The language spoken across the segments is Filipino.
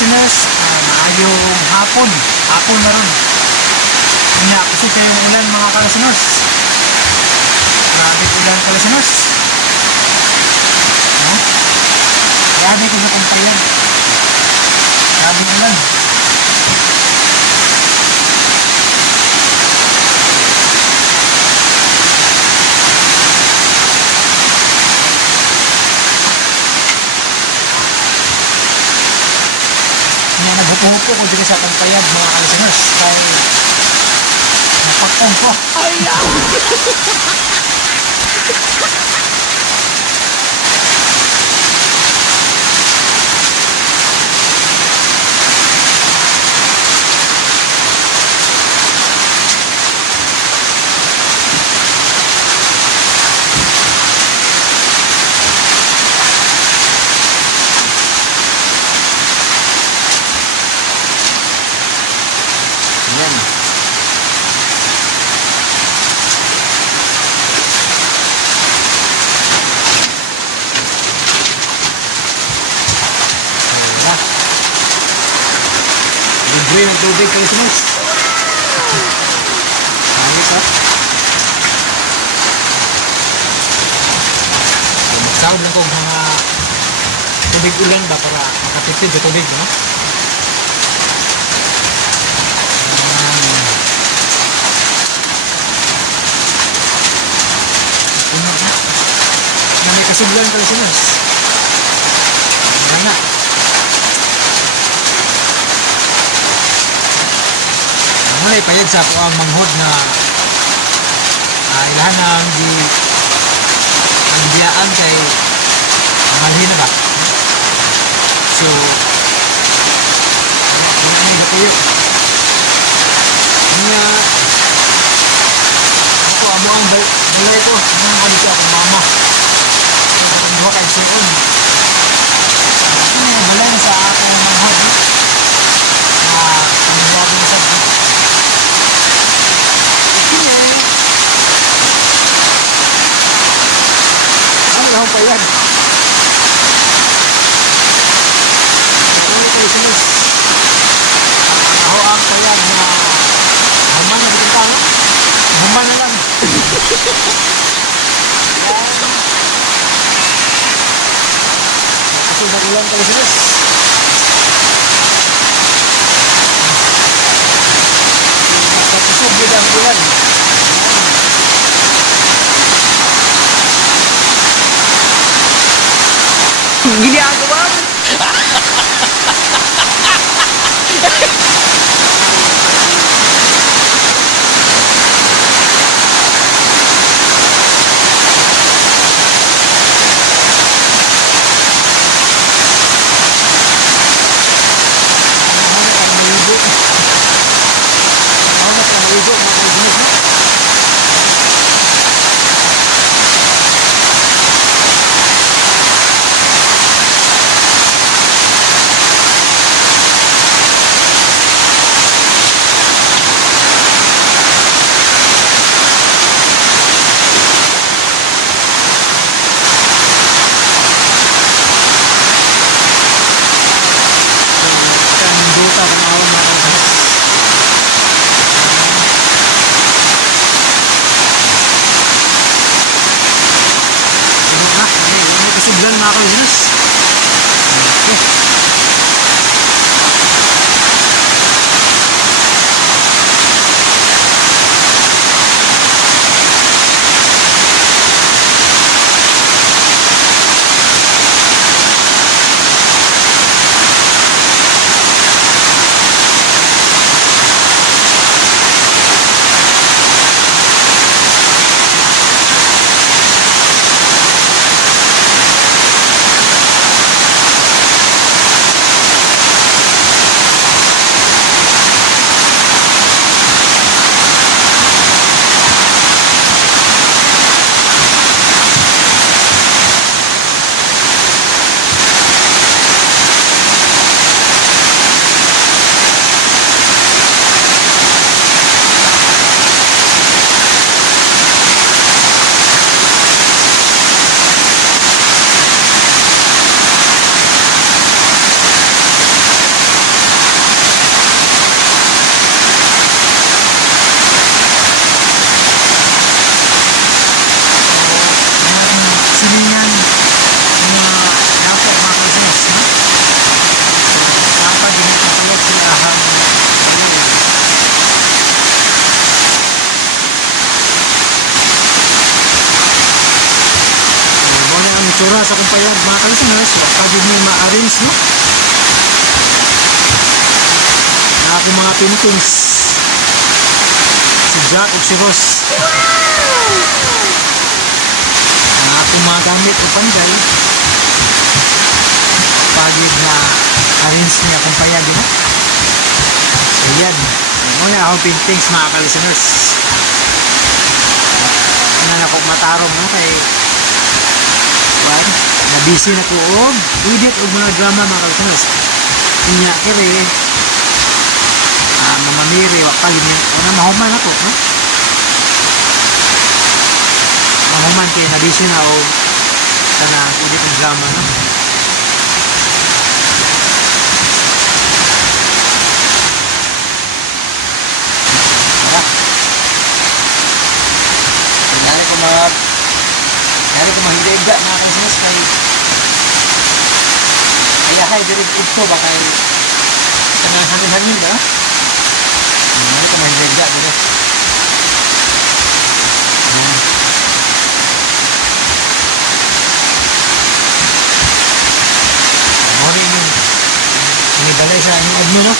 listeners, maayong hapon na ron. Kanya, kasi kayo ulan mga ka-listeners. Grabe ulan ka-listeners. Grabe ko sa kumpayan. Grabe ulan. Naghupo-hupo ko dito sa kumpayan mga ka-listeners. Kaya napakong ko. Ayaw! Yan. Libre ng tubig kayo sinos. Ayos ha. Magsahod lang ko mga tubig ulan ba para makatipid sa tubig, no? May kasuglan kayo sinos. Ano na? Muna ipayag sa ako ang manghod na ilahan ng ang biyaan kay malhin na ba? So yun ang ipayag nga ako amo ang balay ko nang alis ako mama ang duha kay siyon ano balay sa akong manghod na ang grabe sa ano pa yan? Ano kayo sinos? Ako ang pa yan na haman na bitang tanga? Haman na lang. Kasi nagulan kayo sinos. Nagkatusog yun ang ulan. Ginagawa mo. Ako na maligo mga kaibigan. sa kong payag mga ka-listeners. Wa pa gid may ma-arrange no. Na ako mga paintings. Si Jack ug si Ross. Na ako mga gamit ug panday. Pagid na arrange niya akong payag no. So yan. Muna akong paintings mga ka-listeners. Ano na ako matarong no kay Juan, na-busy na ko og edit og mga drama mga ka-listeners. Inya kere mamamiri wa pag ni una mahuman ako no. Mahuman kay na-busy na og kana edit og drama no. Dari ko mahilig mga ka-listeners kay ayahay diri ito ba kay kanang hangin-hangin ba? Dari ko mahilig diri. Mori ni sinibalay sa inyong admin no?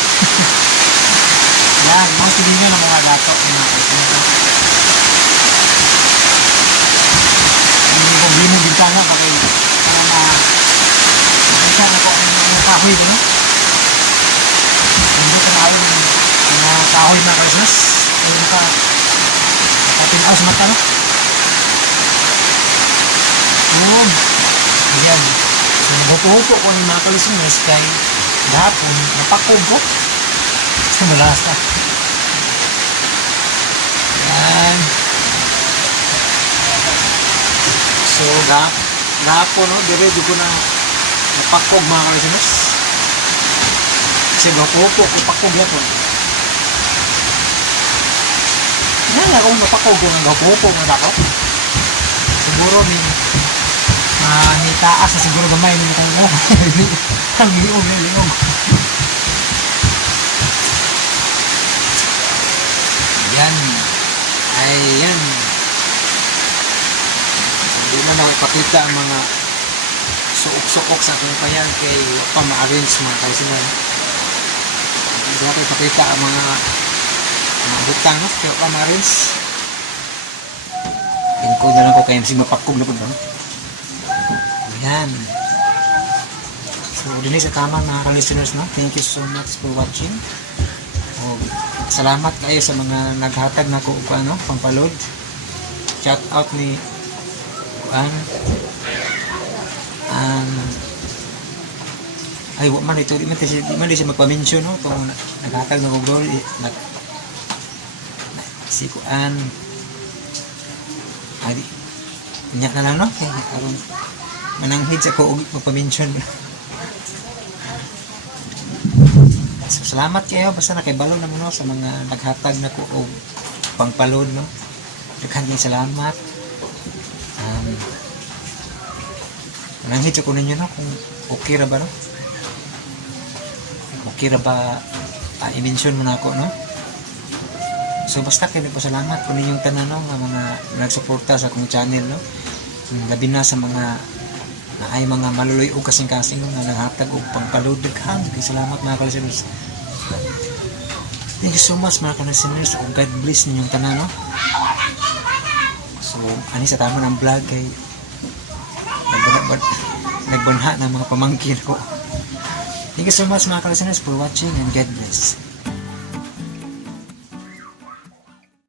Yan, mga silingan ng mga dato mga ka-listeners. Hindi mo bintana pa kayo para makita na po ang kahoy no? Hindi ka na ayaw ng kahoy na ka-listeners. Ayun ka patinaw sa mata no? Ayan. So nagupo-upo ko ng mga ka-listeners kay dahapon napakog ko. Gusto mo lakas ka. Ayan. So, gahapon, no? Diretso ko na napakog mga ka-listeners. Kasi gapupo ko pakog yapon. Yan akong napakog ko ng gapupo mga dako. Siguro ni taas na siguro gamay ni kong ang liog. Yan. Ayan. Hindi man ako ipakita ang mga suok-suok sa aking payag kay pa ma-arrange mga ka-listeners. Hindi ako ipakita ang mga butang no? Kaya pa ma-arrange. Pinko na lang ko kaya si mapakog na po no? Ayan. So, din sa tama mga ka-listeners no? Thank you so much for watching. Salamat kayo sa mga naghatag na ko ano, pampalod. Shout out ni ay wala man ito di man siya magpa-mention no kung naghatag na Google si Kuan ay niya na lang no kaya karon mananghid sa ko og magpa-mention. So, salamat kayo basta nakibalo na mo no, sa mga naghatag na ko og pangpalod no. Daghan kayong salamat. Mananghid ko ninyo no kung okay ra ba no. Okay ra ba i-mention mo na ako no. So basta kayo nagpasalamat ko ninyong tanan no nga mga nagsuporta sa akong channel no. Labi na sa mga ay mga maluloy og kasing-kasing nga naghatag og pangpalod daghan. Salamat mga ka-listeners. Thank you so much mga ka-listeners. O God bless ninyong tanan no. So ani sa tama ng vlog kay nagbanha ng mga pamangkin ko. Thank you so much mga ka-listeners for watching and God bless.